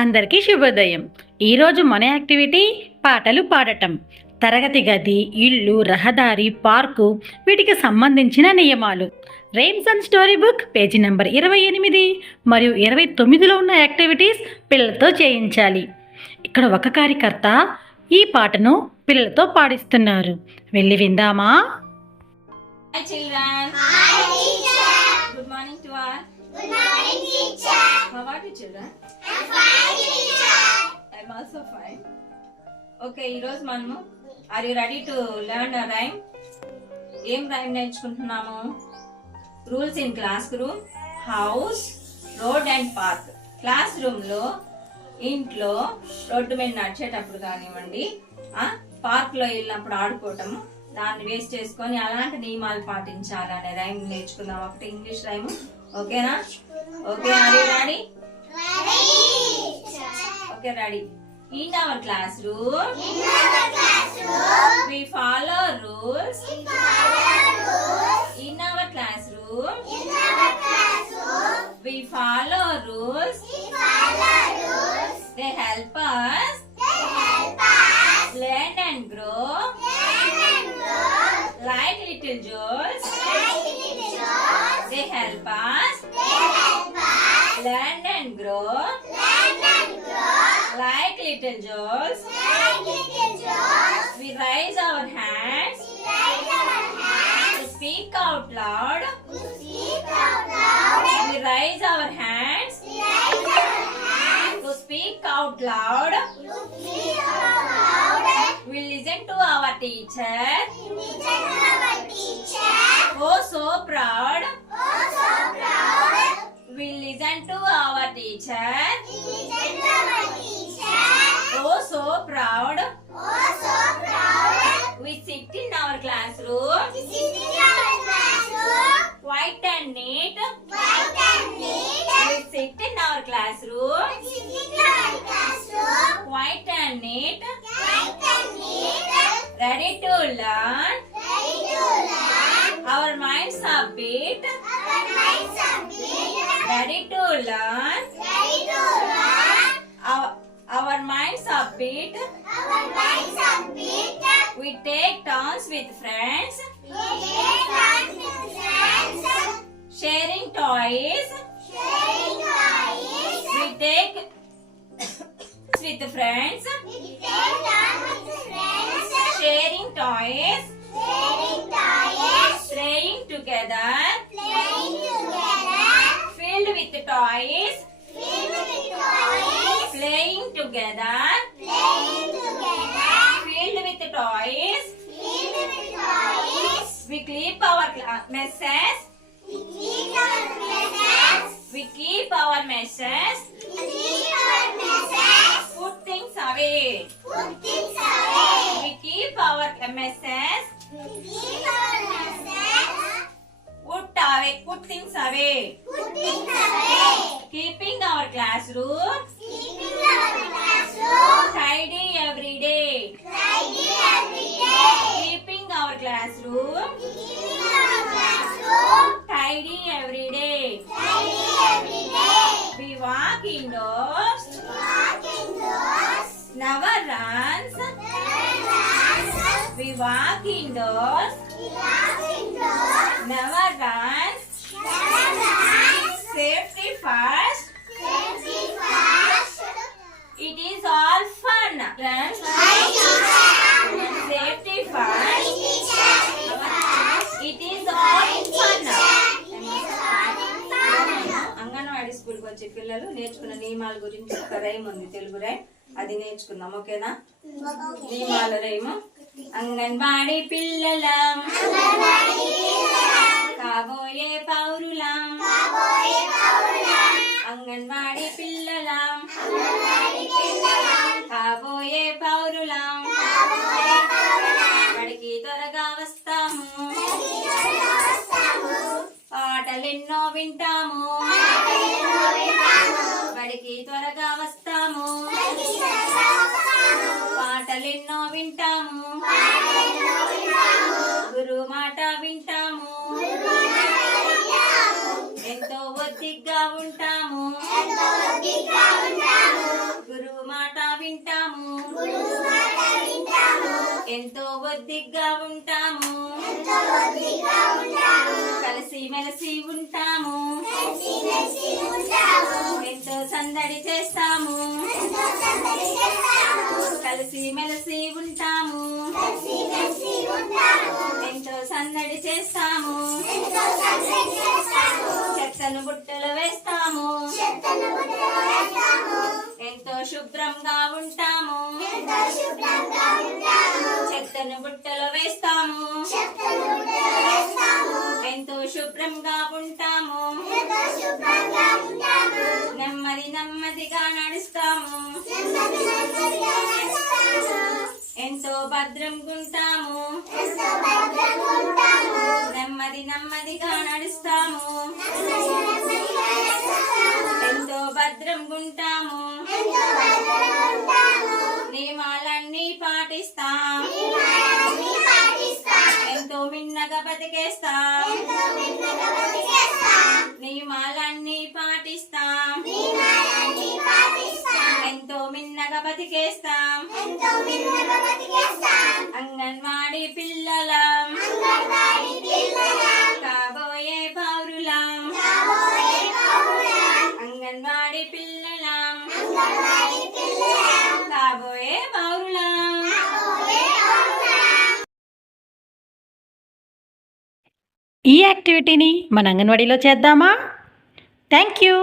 అందరికీ శుభోదయం. ఈరోజు మన యాక్టివిటీ పాటలు పాడటం. తరగతి గది ఇల్లు రహదారి పార్కు వీటికి సంబంధించిన నియమాలు. Rhymes and story book page number ఇరవై ఎనిమిది మరియు ఇరవై తొమ్మిదిలో ఉన్న యాక్టివిటీస్ పిల్లలతో చేయించాలి. ఇక్కడ ఒక కార్యకర్త ఈ పాటను పిల్లలతో పాడిస్తున్నారు. వెళ్ళి విందామా? Hi children. Good morning to all. Are you children? I'm also fine. Okay, ఈరోజు మనము are you ready to learn rhyme ఏం rhyme నేర్చుకుంటున్నాము? Rules in classroom house road and park class రూమ్లో ఇంట్లో రోడ్డు మీద నడిచేటప్పుడు కానివ్వండి పార్క్లో వెళ్ళినప్పుడు ఆడుకోవటం దాన్ని వేస్ట్ చేసుకొని అలాంటి నియమాలు పాటించాలి అనే రైమ్ నేర్చుకుందాం. ఒకటి ఇంగ్లీష్ రైమ్ ఓకేనా okay are ready Okay, ready. In our classroom, in our classroom, we follow rules. We follow rules. In our classroom, in our classroom, we follow rules. We follow rules. They help us. They help us. Learn and grow. Learn and grow. Like little Joe. Learn and grow Learn and grow. like little jewels we raise our hands. Raise our hands. to speak out loud. We raise our hands. Raise our hands. to speak out loud. To speak out loud. we listen to our teacher. Oh so proud our teacher oh, oh so proud. We sit in our classroom. We sit in our classroom. white and neat. White and neat. we sit in our classroom. We sit in our classroom. white and neat. White and neat. ready to learn. Our minds are beat. our minds are beat. Ready to learn minds are beat we take turns with friends. Sharing toys. We take with friends. Sharing toys. Sharing toys. Playing together. Playing together. Filled with toys. Playing together filled with toys we keep our cla- messes we keep our messes put things away. Put things away. we keep our messes put away. Put things away. Keeping our classroom. Keeping our classroom. Tidy every day. tidy every day. Keeping our classroom never runs we walk indoors never runs Never runs. safety first. It is all fun. Friends Anganwadi స్కూల్కి వచ్చే పిల్లలు నేర్చుకున్న నియమాల గురించి ఒక rhyme ఉంది Telugu rhyme అది నేర్చుకుందాం ఓకేనా? నియమాల రైము అంగన్వాడీ పిల్లలం. కాబోయే పౌరులం. అంగన్వాడీ ఎంతో ఒద్దిగ్గా ఉంటాము. కలిసి మెలిసి ఉంటాము. ఎంతో సందడి చేస్తాము. కలిసి మెలిసి ఉంటాము. ఎంతో సందడి చేస్తాము. చెత్తను బుట్టలు వేస్తాము. శుభ్రంగా ఉంటాము. చెత్తను బుట్టలు వేస్తాము. ఎంతో శుభ్రంగా ఉంటాము. నెమ్మది నెమ్మదిగా నడుస్తాము. ఎంతో భద్రంగా ఉంటాము. నెమ్మది నెమ్మదిగా నడుస్తాము. ఎంతో భద్రంగా ఉంటాము. నియమాలన్నీ పాటిస్తాం. ఎంతో మిన్నగా బతికేస్తాం. నియమాలన్నీ పాటిస్తాం. ఎంతో మిన్నగా బతికేస్తాం. ఈ యాక్టివిటీని మన అంగన్వాడీలో చేద్దామా? Thank you